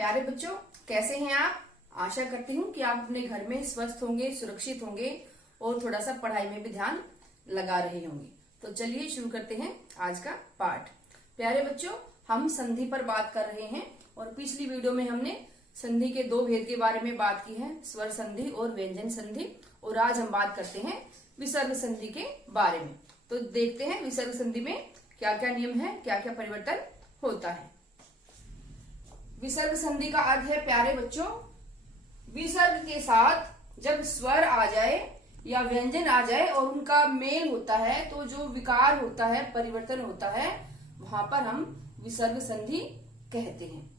प्यारे बच्चों, कैसे हैं आप। आशा करती हूँ कि आप अपने घर में स्वस्थ होंगे, सुरक्षित होंगे और थोड़ा सा पढ़ाई में भी ध्यान लगा रहे होंगे। तो चलिए शुरू करते हैं आज का पाठ। प्यारे बच्चों, हम संधि पर बात कर रहे हैं और पिछली वीडियो में हमने संधि के दो भेद के बारे में बात की है, स्वर संधि और व्यंजन संधि। और आज हम बात करते हैं विसर्ग संधि के बारे में। तो देखते हैं विसर्ग संधि में क्या क्या नियम है, क्या क्या परिवर्तन होता है। विसर्ग संधि का अर्थ है प्यारे बच्चों, विसर्ग के साथ जब स्वर आ जाए या व्यंजन आ जाए और उनका मेल होता है तो जो विकार होता है, परिवर्तन होता है, वहां पर हम विसर्ग संधि कहते हैं।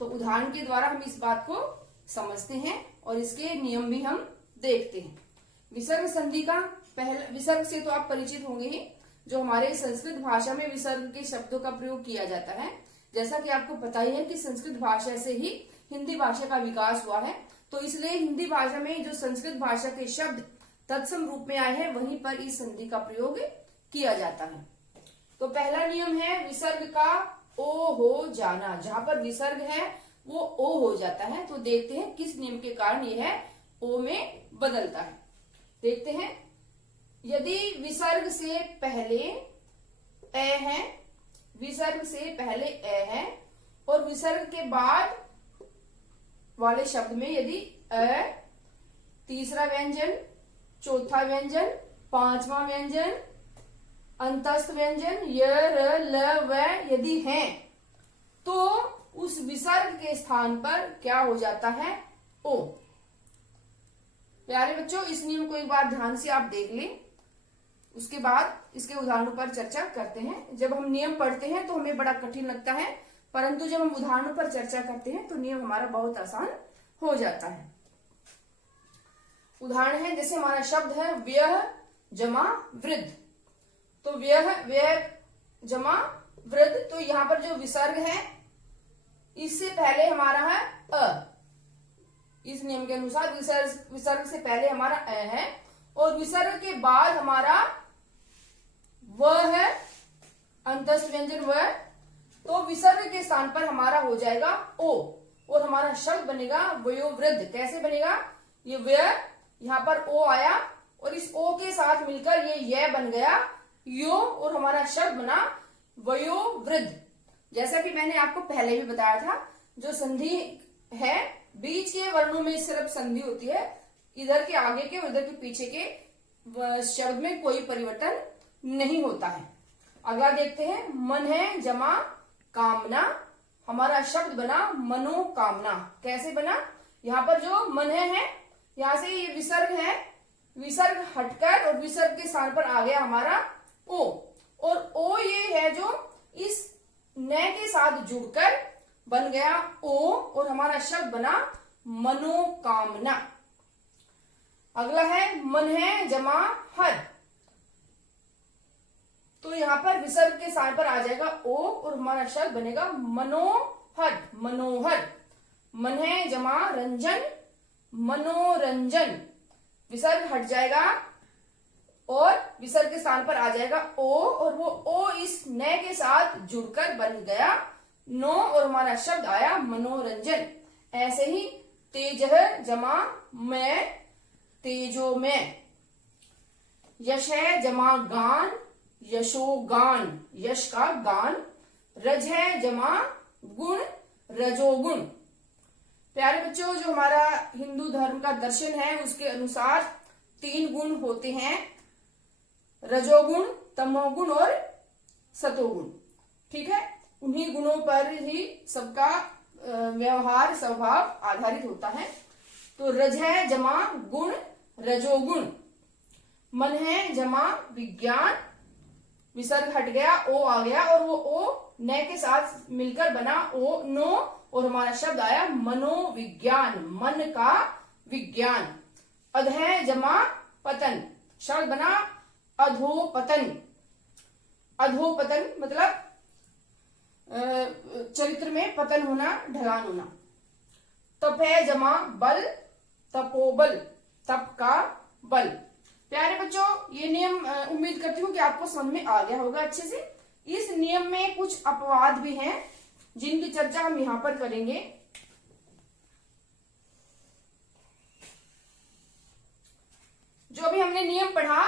तो उदाहरण के द्वारा हम इस बात को समझते हैं और इसके नियम भी हम देखते हैं। विसर्ग संधि का पहला, विसर्ग से तो आप परिचित होंगे ही, जो हमारे संस्कृत भाषा में विसर्ग के शब्दों का प्रयोग किया जाता है। जैसा कि आपको पता ही है कि संस्कृत भाषा से ही हिंदी भाषा का विकास हुआ है, तो इसलिए हिंदी भाषा में जो संस्कृत भाषा के शब्द तत्सम रूप में आए हैं वहीं पर इस संधि का प्रयोग किया जाता है। तो पहला नियम है विसर्ग का ओ हो जाना। जहां पर विसर्ग है वो ओ हो जाता है। तो देखते हैं किस नियम के कारण यह है ओ में बदलता है। देखते हैं, यदि विसर्ग से पहले ए है, विसर्ग से पहले ए है और विसर्ग के बाद वाले शब्द में यदि अ, तीसरा व्यंजन, चौथा व्यंजन, पांचवा व्यंजन, अंतस्थ व्यंजन य, र, ल, व यदि हैं, तो उस विसर्ग के स्थान पर क्या हो जाता है? ओ। प्यारे बच्चों, इस नियम को एक बार ध्यान से आप देख लें, उसके बाद इसके उदाहरणों पर चर्चा करते हैं। जब हम नियम पढ़ते हैं तो हमें बड़ा कठिन लगता है, परंतु जब हम उदाहरणों पर चर्चा करते हैं तो नियम हमारा बहुत आसान हो जाता है। उदाहरण है, जैसे हमारा शब्द है व्यह जमा वृद्ध। तो व्यह जमा वृद्ध, तो यहाँ पर जो विसर्ग है इससे पहले हमारा है अ। इस नियम के अनुसार विसर्ग से पहले हमारा अ है और विसर्ग के बाद हमारा व है, अंतस्थ व्यंजन व। तो विसर्ग के स्थान पर हमारा हो जाएगा ओ और हमारा शब्द बनेगा वयोवृद्ध। कैसे बनेगा? ये व्य, यहाँ पर ओ आया और इस ओ के साथ मिलकर ये बन गया यो और हमारा शब्द बना वयोवृद्ध। जैसा कि मैंने आपको पहले भी बताया था, जो संधि है बीच के वर्णों में सिर्फ संधि होती है, इधर के आगे के उधर के पीछे के शब्द में कोई परिवर्तन नहीं होता है। अगला देखते हैं, मन है जमा कामना। हमारा शब्द बना मनोकामना। कैसे बना? यहाँ पर जो मन है यहाँ से ये विसर्ग है, विसर्ग हटकर और विसर्ग के स्थान पर आ गया हमारा ओ। और ओ ये है जो इस न के साथ जुड़कर बन गया ओ और हमारा शब्द बना मनोकामना। अगला है मन है जमा हर। तो यहाँ पर विसर्ग के स्थान पर आ जाएगा ओ और हमारा शब्द बनेगा मनोहर, मनोहर। मन है जमा रंजन, मनोरंजन। विसर्ग हट जाएगा और विसर्ग के स्थान पर आ जाएगा ओ और वो ओ इस न के साथ जुड़कर बन गया नो और हमारा शब्द आया मनोरंजन। ऐसे ही तेजह जमा मैं, तेजो में। यश है जमा गान, यशोगान, यश का गान। रज है जमा गुण, रजोगुण। प्यारे बच्चों, जो हमारा हिंदू धर्म का दर्शन है उसके अनुसार 3 गुण होते हैं, रजोगुण, तमोगुण और सतोगुण। ठीक है, उन्हीं गुणों पर ही सबका व्यवहार स्वभाव आधारित होता है। तो रज है जमा गुण, रजोगुण। मन है जमा विज्ञान, विसर्ग हट गया ओ आ गया और वो ओ न के साथ मिलकर बना ओ नो और हमारा शब्द आया मनोविज्ञान, मन का विज्ञान। अध है जमा पतन, शब्द बना अधोपतन। अधोपतन मतलब चरित्र में पतन होना, ढलान होना। तप है जमा बल, तपोबल, तप का बल। प्यारे बच्चों, ये नियम उम्मीद करती हूँ कि आपको समझ में आ गया होगा अच्छे से। इस नियम में कुछ अपवाद भी हैं जिनकी चर्चा हम यहाँ पर करेंगे। जो अभी हमने नियम पढ़ा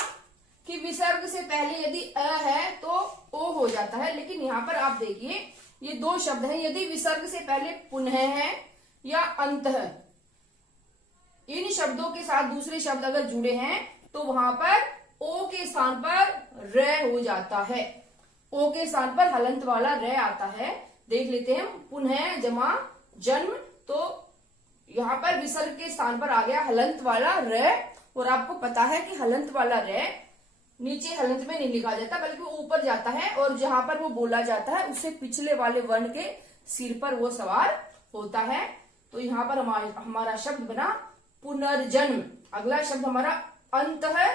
कि विसर्ग से पहले यदि अ है तो ओ हो जाता है, लेकिन यहाँ पर आप देखिए ये दो शब्द हैं, यदि विसर्ग से पहले पुनः है या अंतः, इन शब्दों के साथ दूसरे शब्द अगर जुड़े हैं तो वहां पर ओ के स्थान पर र हो जाता है, ओ के स्थान पर हलंत वाला र आता है। देख लेते हैं, पुनः जमा जन्म, तो यहाँ पर विसर्ग के स्थान पर आ गया हलंत वाला र, और आपको पता है कि हलंत वाला र नीचे हलंत में नहीं लिखा जाता बल्कि ऊपर जाता है, और जहां पर वो बोला जाता है उससे पिछले वाले वर्ण के सिर पर वो सवार होता है। तो यहाँ पर हमारा शब्द बना पुनर्जन्म। अगला शब्द हमारा अंतः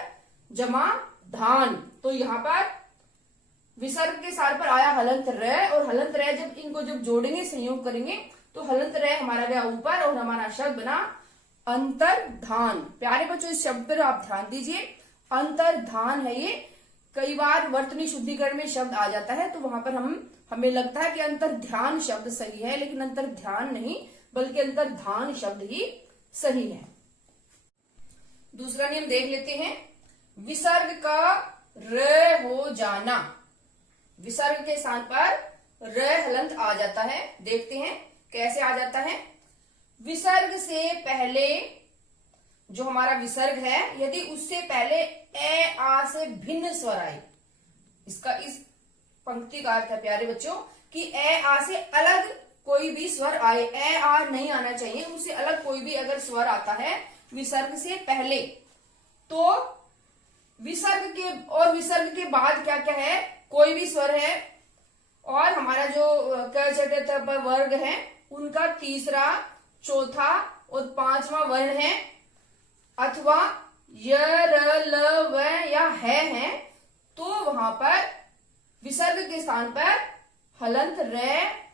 जमा धान, तो यहाँ पर विसर्ग के सार पर आया हलंत र, और हलंत र जब इनको जब जोड़ेंगे संयोग करेंगे तो हलंत र हमारा गया ऊपर और हमारा शब्द बना अंतर्धान। प्यारे बच्चों इस शब्द पर आप ध्यान दीजिए, अंतर्धान है ये। कई बार वर्तनी शुद्धिकरण में शब्द आ जाता है तो वहां पर हमें लगता है कि अंतर्ध्यान शब्द सही है, लेकिन अंतर्ध्यान नहीं बल्कि अंतर्धान शब्द ही सही है। दूसरा नियम देख लेते हैं, विसर्ग का र हो जाना। विसर्ग के स्थान पर र हलंत आ जाता है। देखते हैं कैसे आ जाता है। विसर्ग से पहले जो हमारा विसर्ग है यदि उससे पहले ए आ से भिन्न स्वर आए, इसका इस पंक्ति का अर्थ है प्यारे बच्चों कि ए आ से अलग कोई भी स्वर आए, ए आ नहीं आना चाहिए, उससे अलग कोई भी अगर स्वर आता है विसर्ग से पहले तो विसर्ग के बाद क्या क्या है, कोई भी स्वर है, और हमारा जो क च ट प वर्ग है उनका तीसरा चौथा और पांचवा वर्ण है, अथवा य र ल व या है, तो वहां पर विसर्ग के स्थान पर हलंत र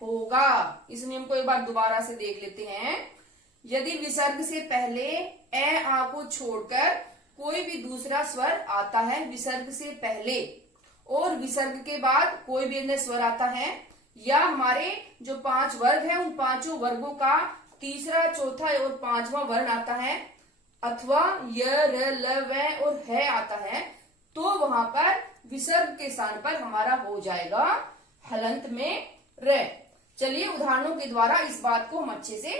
होगा। इस नियम को एक बार दोबारा से देख लेते हैं। यदि विसर्ग से पहले ए आ को छोड़कर कोई भी दूसरा स्वर आता है विसर्ग से पहले, और विसर्ग के बाद कोई भी अन्य स्वर आता है, या हमारे जो 5 वर्ग हैं उन पांचों वर्गों का तीसरा चौथा और पांचवा वर्ण आता है, अथवा य र ल व और है आता है, तो वहां पर विसर्ग के स्थान पर हमारा हो जाएगा हलंत में र। चलिए उदाहरणों के द्वारा इस बात को हम अच्छे से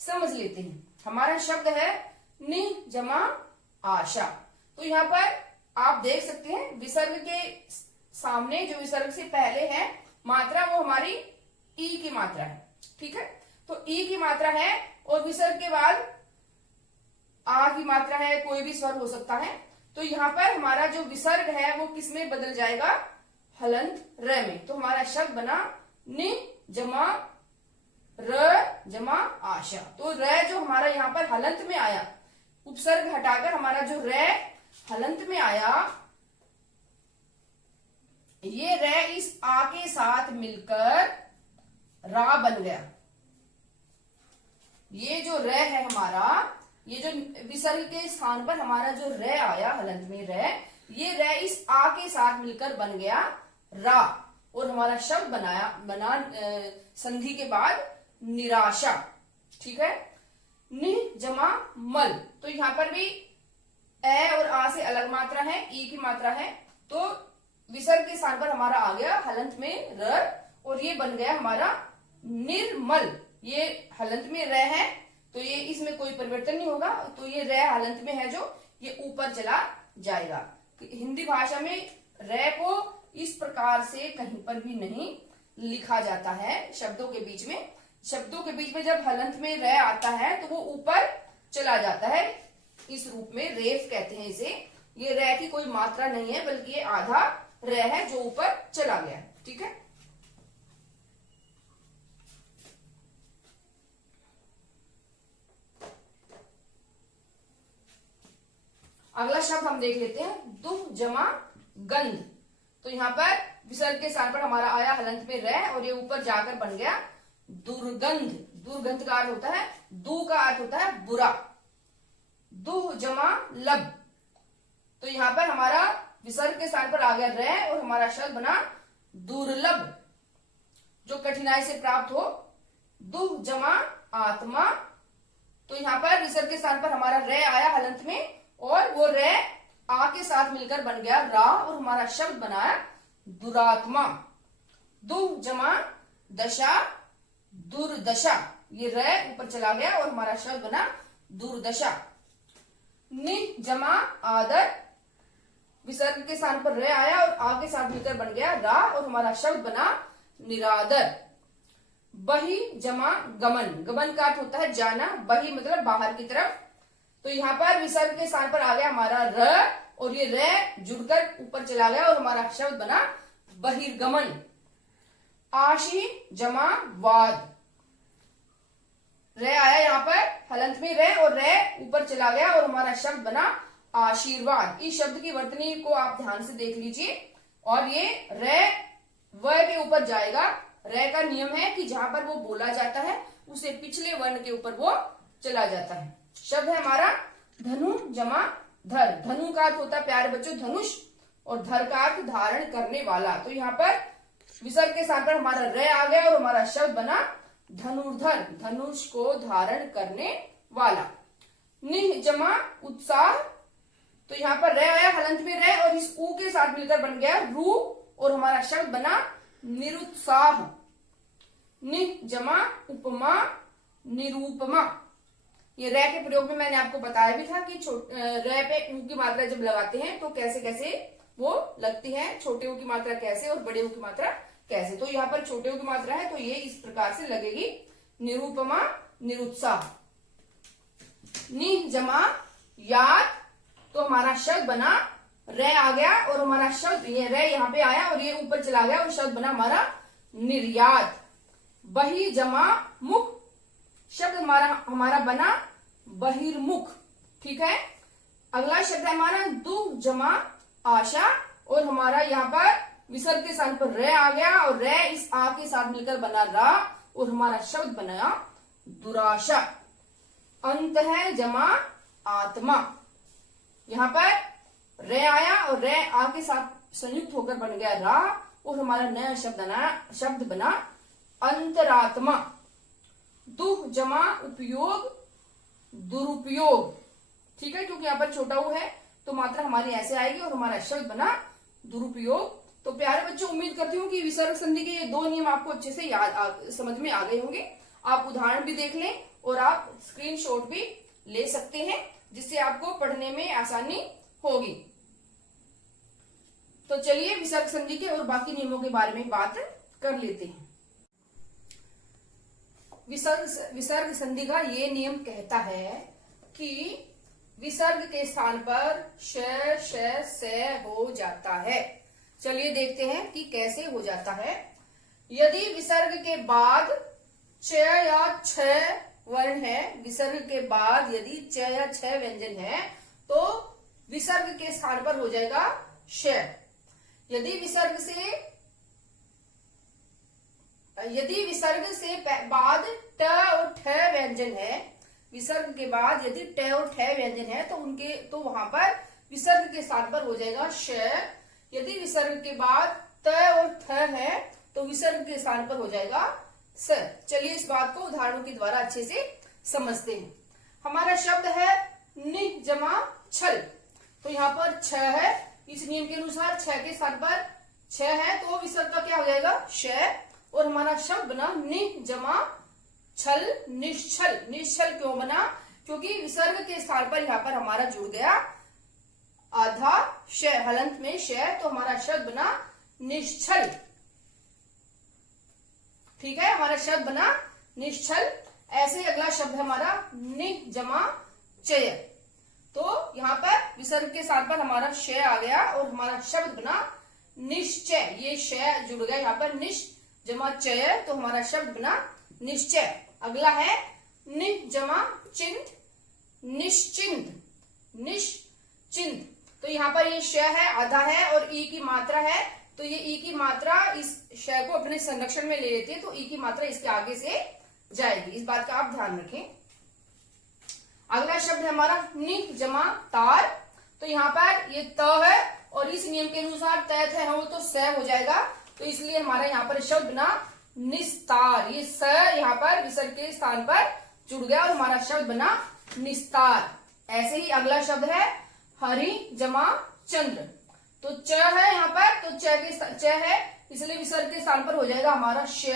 समझ लेते हैं। हमारा शब्द है नि जमा आशा, तो यहाँ पर आप देख सकते हैं विसर्ग के सामने जो विसर्ग से पहले है मात्रा वो हमारी ई की मात्रा है, ठीक है। तो ई की मात्रा है और विसर्ग के बाद आ की मात्रा है, कोई भी स्वर हो सकता है। तो यहाँ पर हमारा जो विसर्ग है वो किस में बदल जाएगा, हलंत र में। तो हमारा शब्द बना नि जमा र जमा आशा। तो र जो हमारा यहाँ पर हलंत में आया, उपसर्ग हटाकर हमारा जो र हलंत में आया, ये र इस आ के साथ मिलकर रा बन गया। ये जो र है हमारा, ये जो विसर्ग के स्थान पर हमारा जो र आया हलंत में र, ये र इस आ के साथ मिलकर बन गया रा, और हमारा शब्द बना संधि के बाद निराशा, ठीक है। नि जमा मल, तो यहाँ पर भी ए और आ से अलग मात्रा है, ई की मात्रा है, तो विसर्ग के स्थान पर हमारा आ गया हलंत में र, और ये बन गया हमारा निर्मल। ये हलंत में र है तो ये इसमें कोई परिवर्तन नहीं होगा, तो ये र हलंत में है जो ये ऊपर चला जाएगा। हिंदी भाषा में र को इस प्रकार से कहीं पर भी नहीं लिखा जाता है शब्दों के बीच में। शब्दों के बीच में जब हलंत में र आता है तो वो ऊपर चला जाता है, इस रूप में रेफ कहते हैं इसे। ये र की कोई मात्रा नहीं है बल्कि ये आधा र है जो ऊपर चला गया, ठीक है। अगला शब्द हम देख लेते हैं दुह जमा गंध। तो यहाँ पर विसर्ग के स्थान पर हमारा आया हलंत में र, और ये ऊपर जाकर बन गया दुर्गंध। दुर्गंध का अर्थ होता है, दू का अर्थ होता है बुरा। दुह जमा लब, तो यहाँ पर हमारा विसर्ग के स्थान पर आ गया र, और हमारा शब्द बना दुर्लभ, जो कठिनाई से प्राप्त हो। दुह जमा आत्मा, तो यहाँ पर विसर्ग के स्थान पर हमारा र आया हलंत में, और वो रे आ के साथ मिलकर बन गया रा और हमारा शब्द बना दुरात्मा। दु जमा दशा दुर्दशा, ये रे ऊपर चला गया और हमारा शब्द बना दुर्दशा। नि जमा आदर, विसर्ग के स्थान पर रे आया और आ के साथ मिलकर बन गया रा और हमारा शब्द बना निरादर। बही जमा गमन, गमन का अर्थ होता है जाना, बही मतलब बाहर की तरफ। तो यहाँ पर विसर्ग के स्थान पर आ गया हमारा र और ये रे जुड़कर ऊपर चला गया और हमारा शब्द बना बहिर्गमन। आशी जमा वाद, रे आया यहाँ पर हलंत में रे और रे ऊपर चला गया और हमारा शब्द बना आशीर्वाद। इस शब्द की वर्तनी को आप ध्यान से देख लीजिए और ये रे व के ऊपर जाएगा। रे का नियम है कि जहां पर वो बोला जाता है उसे पिछले वर्ण के ऊपर वो चला जाता है। शब्द है हमारा धनु जमा धर, धनु का अर्थ होता है प्यारे बच्चों धनुष और धर का अर्थ धारण करने वाला। तो यहाँ पर विसर्ग के स्थान पर हमारा रे आ गया और हमारा शब्द बना धनुर्धर, धनुष को धारण करने वाला। निह जमा उत्साह, तो यहाँ पर रे आया हलंत में रे और इस ऊ के साथ मिलकर बन गया रू और हमारा शब्द बना निरुत्साह। निह जमा उपमा निरूपमा, ये रे के प्रयोग में मैंने आपको बताया भी था कि रे पे ऊ की मात्रा जब लगाते हैं तो कैसे कैसे वो लगती है, छोटे ऊ की मात्रा कैसे और बड़े ऊ की मात्रा कैसे। तो यहाँ पर छोटे ऊ की मात्रा है तो ये इस प्रकार से लगेगी निरूपमा निरुत्साह। निह जमा याद, तो हमारा शब्द बना रे आ गया और हमारा शब्द ये रे यहाँ पे आया और ये ऊपर चला गया और शब्द बना हमारा निर्यात। बही जमा मुख, शब्द हमारा बना बहिर्मुख। ठीक है, अगला शब्द है हमारा दु जमा आशा और हमारा यहाँ पर विसर्ग के स्थान पर रे आ गया और रे इस आ के साथ मिलकर बना रा और हमारा शब्द बना दुराशा। अंत है जमा आत्मा, यहाँ पर रे आया और रे आ के साथ संयुक्त होकर बन गया रा और हमारा नया शब्द बना अंतरात्मा। दुह जमा उपयोग दुरुपयोग, ठीक है, क्योंकि यहाँ पर छोटा ऊ है तो मात्रा हमारी ऐसे आएगी और हमारा शब्द बना दुरुपयोग। तो प्यारे बच्चों, उम्मीद करती हूँ कि विसर्ग संधि के ये दो नियम आपको अच्छे से समझ में आ गए होंगे। आप उदाहरण भी देख लें और आप स्क्रीनशॉट भी ले सकते हैं जिससे आपको पढ़ने में आसानी होगी। तो चलिए विसर्ग संधि के और बाकी नियमों के बारे में बात कर लेते हैं। विसर्ग संधि का ये नियम कहता है कि विसर्ग के स्थान पर श श से हो जाता है। चलिए देखते हैं कि कैसे हो जाता है। यदि विसर्ग के बाद च या छ वर्ण है, विसर्ग के बाद यदि च या छ व्यंजन है तो विसर्ग के स्थान पर हो जाएगा श। यदि विसर्ग से बाद ट और ठ व्यंजन है, विसर्ग के बाद यदि ट और ठ व्यंजन है तो वहां पर विसर्ग के स्थान पर हो जाएगा श। यदि विसर्ग के बाद त और थ है तो विसर्ग के स्थान पर हो जाएगा स। चलिए इस बात को उदाहरणों के द्वारा अच्छे से समझते हैं। हमारा शब्द है निह जमा छल, तो यहाँ पर छ है, इस नियम के अनुसार छ के स्थान पर छ है तो विसर्ग का क्या हो जाएगा श और हमारा शब्द बना निह जमा छल निश्चल। निश्चल क्यों बना? क्योंकि विसर्ग के स्थान पर यहाँ पर हमारा जुड़ गया आधा श, हलंत में श, तो हमारा शब्द बना निश्चल। ठीक है, हमारा शब्द बना निश्चल। ऐसे अगला शब्द है हमारा निह जमा चय, तो यहाँ पर विसर्ग के स्थान पर हमारा श आ गया और हमारा शब्द बना निश्चय। ये श जुड़ गया यहाँ पर निश जमा चय, तो हमारा शब्द बना निश्चय। अगला है निह जमा चिंत निश्चिंत निश्चिंत, तो यहाँ पर ये श है, आधा है और ई की मात्रा है, तो ये ई की मात्रा इस श को अपने संरक्षण में ले लेते हैं तो ई की मात्रा इसके आगे से जाएगी। इस बात का आप ध्यान रखें। अगला शब्द है हमारा निह जमा तार, तो यहाँ पर ये त है और इस नियम के अनुसार तय है हो तो स हो जाएगा, तो इसलिए हमारा यहाँ पर शब्द बना निस्तार। ये स यहाँ पर विसर्ग के स्थान पर जुड़ गया और हमारा शब्द बना निस्तार। ऐसे ही अगला शब्द है हरि जमा चंद्र। तो च है यहाँ पर, तो च है इसलिए विसर्ग के स्थान पर हो जाएगा हमारा श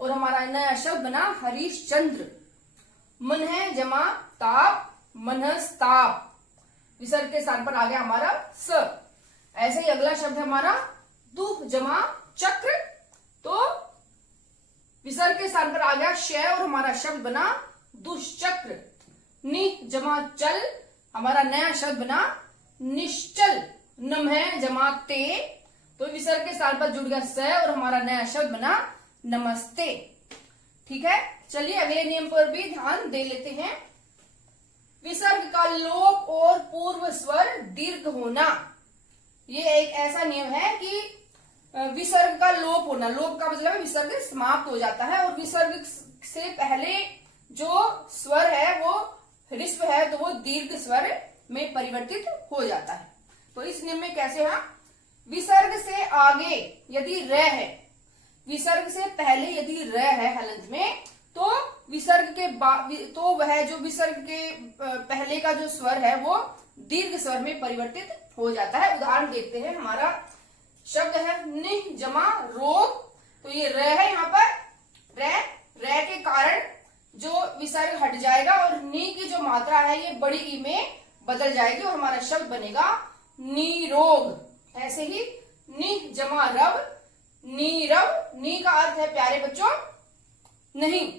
और हमारा नया शब्द बना हरिश्चंद्र। मन है जमा ताप, मनस्ताप। विसर्ग के स्थान पर आ गया हमारा स। ऐसे ही अगला शब्द है हमारा दुह जमा चक्र। तो विसर्ग के स्थान पर आ गया श और हमारा शब्द बना दुष्चक्र। नि जमा चल, हमारा नया शब्द बना निश्चल। नम है जमा ते, तो विसर्ग के स्थान पर जुड़ गया स और हमारा नया शब्द बना नमस्ते। ठीक है, चलिए अगले नियम पर भी ध्यान दे लेते हैं। विसर्ग का लोप और पूर्व स्वर दीर्घ होना। ये एक ऐसा नियम है कि विसर्ग का लोप होना, लोप का मतलब है विसर्ग समाप्त हो जाता है और विसर्ग से पहले जो स्वर है वो ह्रस्व है तो वो दीर्घ स्वर में परिवर्तित हो जाता है। तो इस नियम में कैसे है, विसर्ग से आगे यदि र है, विसर्ग से पहले यदि र है हलंत में, तो विसर्ग के बाद तो वह जो विसर्ग के पहले का जो स्वर है वो दीर्घ स्वर में परिवर्तित हो जाता है। उदाहरण देखते हैं, हमारा शब्द है निह जमा रोग। तो ये र है यहाँ पर, र के कारण जो विसर्ग हट जाएगा और नी की जो मात्रा है ये बड़ी ई में बदल जाएगी और हमारा शब्द बनेगा निरोग। ऐसे ही निह जमा रव, नीरव। नी का अर्थ है प्यारे बच्चों नहीं,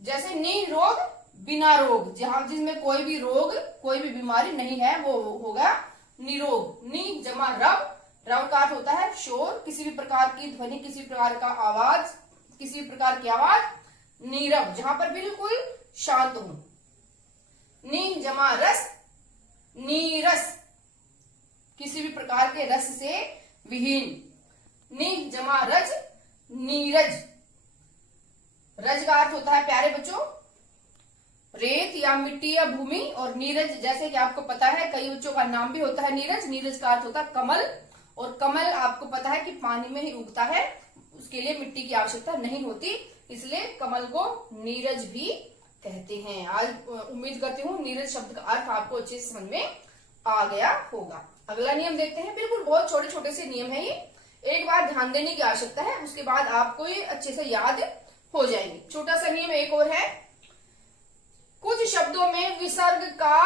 जैसे निरोग बिना रोग, जहां जिसमें कोई भी रोग कोई भी बीमारी नहीं है वो होगा निरोग। नी जमा रव, रव का अर्थ होता है शोर, किसी भी प्रकार की ध्वनि, किसी प्रकार का आवाज, किसी भी प्रकार की आवाज। नीरव जहां पर बिल्कुल शांत हो। नी जमा रस, नीरस, किसी भी प्रकार के रस से विहीन। नी जमा रज, नीरज। रज का अर्थ होता है प्यारे बच्चों रेत या मिट्टी या भूमि, और नीरज जैसे कि आपको पता है कई बच्चों का नाम भी होता है नीरज। नीरज का अर्थ होता है कमल, और कमल आपको पता है कि पानी में ही उगता है, उसके लिए मिट्टी की आवश्यकता नहीं होती, इसलिए कमल को नीरज भी कहते हैं। आज उम्मीद करती हूँ नीरज शब्द का अर्थ आपको अच्छे से समझ में आ गया होगा। अगला नियम देखते हैं, बिल्कुल बहुत छोटे छोटे से नियम है ये, एक बार ध्यान देने की आवश्यकता है, उसके बाद आपको ये अच्छे से याद हो जाएंगे। छोटा सा नियम एक और है, कुछ शब्दों में विसर्ग का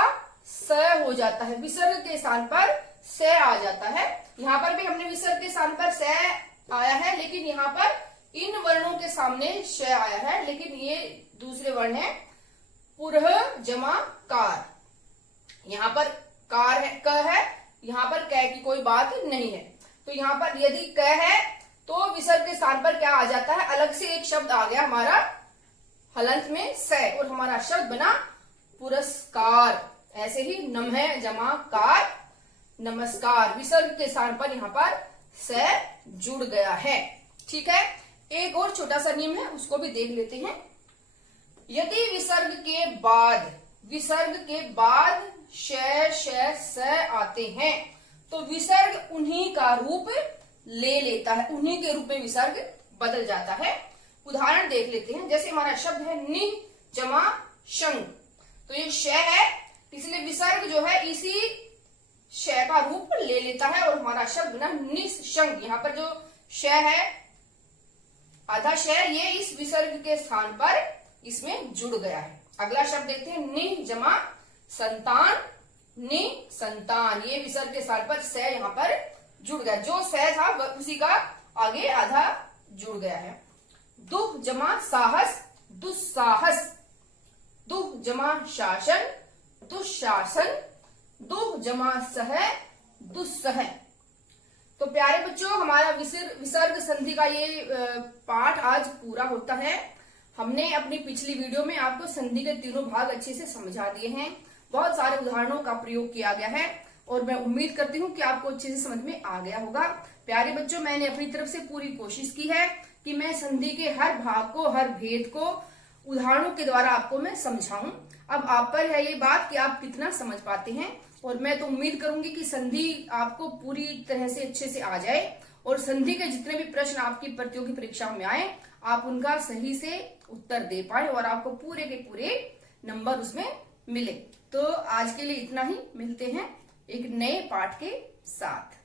स हो जाता है, विसर्ग के स्थान पर स आ जाता है। यहाँ पर भी हमने विसर्ग के स्थान पर स आया है, लेकिन यहाँ पर इन वर्णों के सामने श आया है, लेकिन ये दूसरे वर्ण है पुरह जमा कार। यहाँ पर कार है, क है, यहाँ पर क की कोई बात नहीं है। तो यहाँ पर यदि क है तो विसर्ग के स्थान पर क्या आ जाता है, अलग से एक शब्द आ गया हमारा हलंत में स, और हमारा शब्द बना पुरस्कार। ऐसे ही नम है जमा कार, नमस्कार। विसर्ग के स्थान पर यहाँ पर स जुड़ गया है। ठीक है, एक और छोटा सा नियम है, उसको भी देख लेते हैं। यदि विसर्ग के बाद श स आते हैं तो विसर्ग उन्हीं का रूप ले लेता है, उन्हीं के रूप में विसर्ग बदल जाता है। उदाहरण देख लेते हैं, जैसे हमारा शब्द है नि जमा शंग। तो ये श है, इसलिए विसर्ग जो है इसी श का रूप ले लेता है और हमारा शब्द बना निशंग। यहाँ पर जो श है आधा श, ये इस विसर्ग के स्थान पर इसमें जुड़ गया है। अगला शब्द देखते हैं, नि जमा संतान, नि संतान। ये विसर्ग के स्थान पर स यहाँ पर जुड़ गया, जो स था उसी का आगे आधा जुड़ गया है। दुह जमा साहस, दुस्साहस। दुह जमा शासन, दुशासन। दुह जमा सह, दुस्सह। तो प्यारे बच्चों, हमारा विसर्ग संधि का ये पाठ आज पूरा होता है। हमने अपनी पिछली वीडियो में आपको संधि के तीनों भाग अच्छे से समझा दिए हैं, बहुत सारे उदाहरणों का प्रयोग किया गया है और मैं उम्मीद करती हूँ कि आपको अच्छे से समझ में आ गया होगा। प्यारे बच्चों, मैंने अपनी तरफ से पूरी कोशिश की है कि मैं संधि के हर भाग को, हर भेद को उदाहरणों के द्वारा आपको मैं समझाऊं। अब आप पर है ये बात कि आप कितना समझ पाते हैं, और मैं तो उम्मीद करूंगी कि संधि आपको पूरी तरह से अच्छे से आ जाए और संधि के जितने भी प्रश्न आपकी प्रतियोगी परीक्षाओं में आए आप उनका सही से उत्तर दे पाए और आपको पूरे के पूरे नंबर उसमें मिले। तो आज के लिए इतना ही, मिलते हैं एक नए पाठ के साथ।